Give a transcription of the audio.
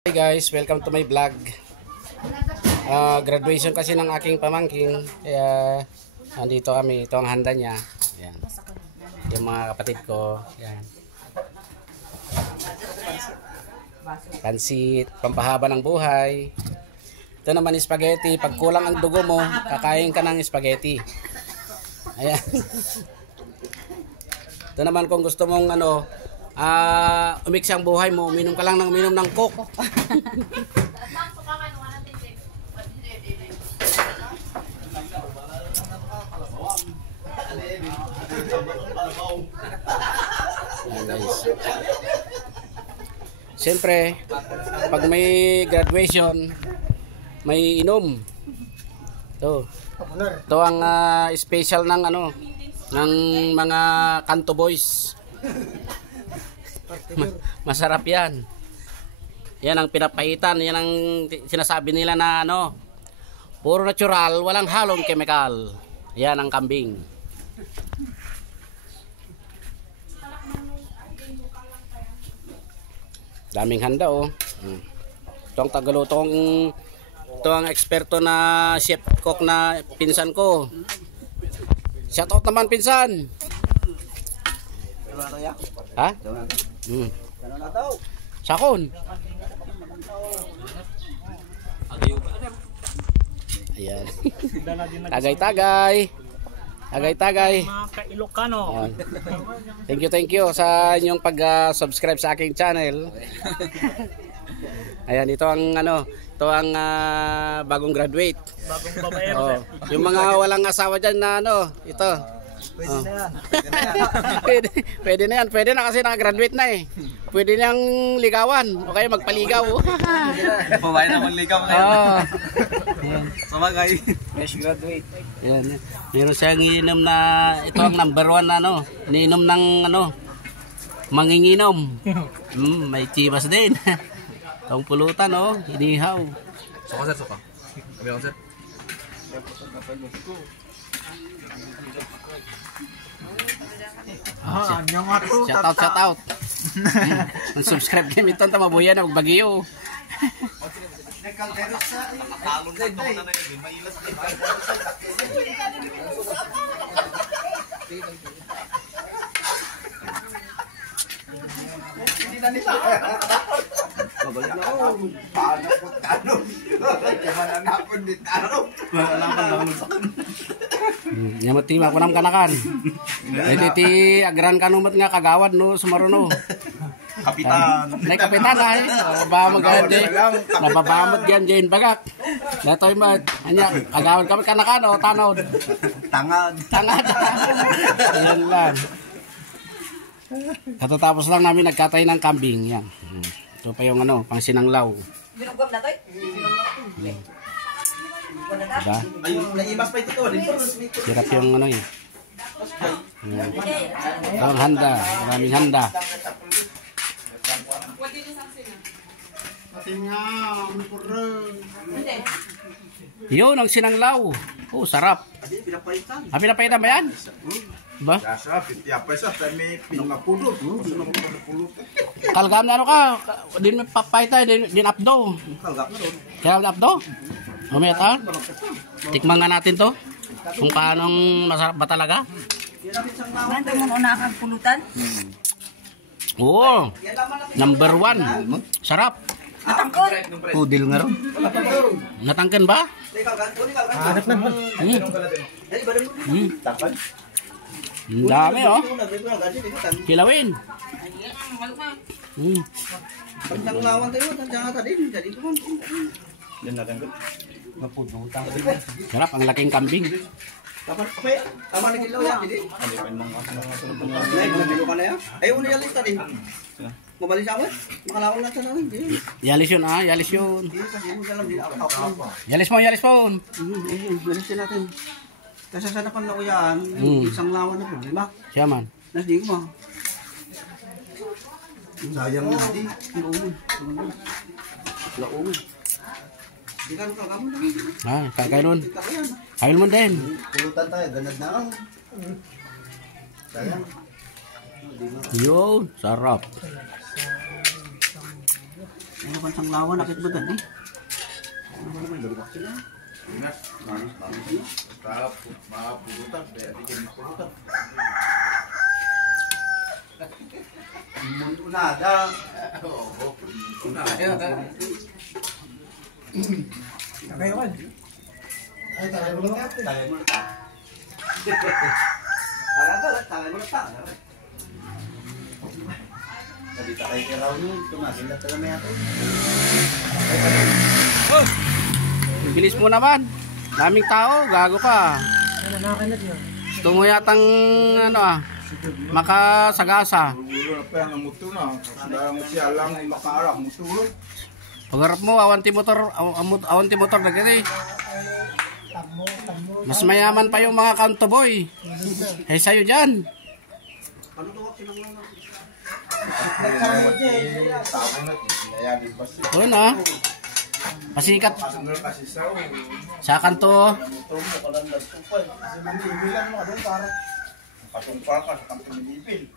Hey guys, welcome to my vlog. Graduation kasi ng aking pamangkin, kaya nandito kami. Ito ang handa niya. Yan. Yung mga kapatid ko. Yan. Pansit, pampahaba ng buhay. Ito naman spaghetti. Pag kulang ang dugo mo, kakain ka ng spaghetti. Ayan. Ito naman kung gusto mong umiksi ang buhay mo, uminom ka lang ng uminom ng Coke. Siyempre, pag may graduation, may inom. Ito ang special ng ng mga kanto boys. Masarap yan. Yan ang pinapaitan. Yan ang sinasabi nila na puro natural, walang halong chemical. Yan ang kambing. Daming handa Ito ang tagalutong. Ito ang eksperto na chef cook na pinsan ko. Shout out naman pinsan. Ha? Sakon. Ayan. Tagay-tagay. Tagay-tagay. Mga ka-Ilocano. Thank you sa inyong pag-subscribe sa aking channel. Ayan, ito ang bagong graduate. Bagong babaero. Yung mga walang asawa diyan na ito. Pwede na yan. Pwede na yan. Pwede na kasi nakagraduate na eh. Pwede niyang ligawan. O kaya magpaligaw. Babae naman ligaw ngayon. Sabagay. Fresh graduate. Yan. Meron siyang ininom na, ito ang number 1 na ininom ng manginginom. May chivas din. Itong pulutan inihaw. Suka sir, suka. Kami ako sir. Shout out. Subscribe kami ito, mabuya na magbagiyo. Nyamati ako ng kanakan. Iti agran kanumat nga kagawad sumaruno. Kapitan. Nay kapitan ay. Nababamag gande. Nababamag gande bagak. Natoy mat. Anya kagawad kami kanakan tanod. Tangad. Yan lang. Katatapos lang namin nagkatay ng kambing yan. Ito pa yung pang sinanglaw. Binugwag na to Diba? Ayun, naimas pa ito. Hirap yung ang handa, maraming handa. Yun ang sinanglaw. Sarap. Pinapaitan ba yan? Ba? Kalgam na ka? Din papayta, din apdo. Kaya apdo? Mamaya tikman nga natin to. Kung paanong masarap ba talaga? Manda mo na kang pulutan? Oo. Number 1. Sarap. Natangkot? Pudil nga ron. Natangkan ba? Hanap na. Ang dami Kilawin. Pagkanglawan tayo, tanda din. Jadi ko man. Yan natin ko. Mapudutang. Sarap, ang laking kambing. Dapat okay. Tama na kilaw yan, hindi. Hindi pa nang kasunod pa niya. Nabilo ka na yan. Ay, una yan lista din. Mabalik ako eh. Makalawang natin namin. Yalis yun yalis yun. Yalis mo. Yalis natin. Kasi sa napan na ko yan, isang lawan na problema. Siya man. Nasi ko ma. Sayang na di. Laong. Di ka nung kagamon lang. Kakailon. Kailon mo din. Pulutan tayo, ganad na lang. Sayang. Yun, sarap. Ano kan sang lawan nakit ba tadi? Ano ba naman lulubak sila? Ingat, Manis sila. mapugutan, kaya di kayo mapugutan. Unada. Oo, una. Tagay mo na ta. Tagay mo na ta. Tadi takay kay Raul nun, tumagin na talaga may ato. Bilis mo naman. Daming tao, gago ka. Gusto mo yatang makasagasa. Ulo na pa ang muto na. Dahil mo siya lang ay makaarap, mutulo. Pagharap mo, awanti motor na gani. Mas mayaman pa yung mga kanto boy. Eh sa'yo dyan. Ano to kinang lang? Oo na. Pasikat Pasundol kasi sa sa kanto. patungpal ka sa kampung Pilipin.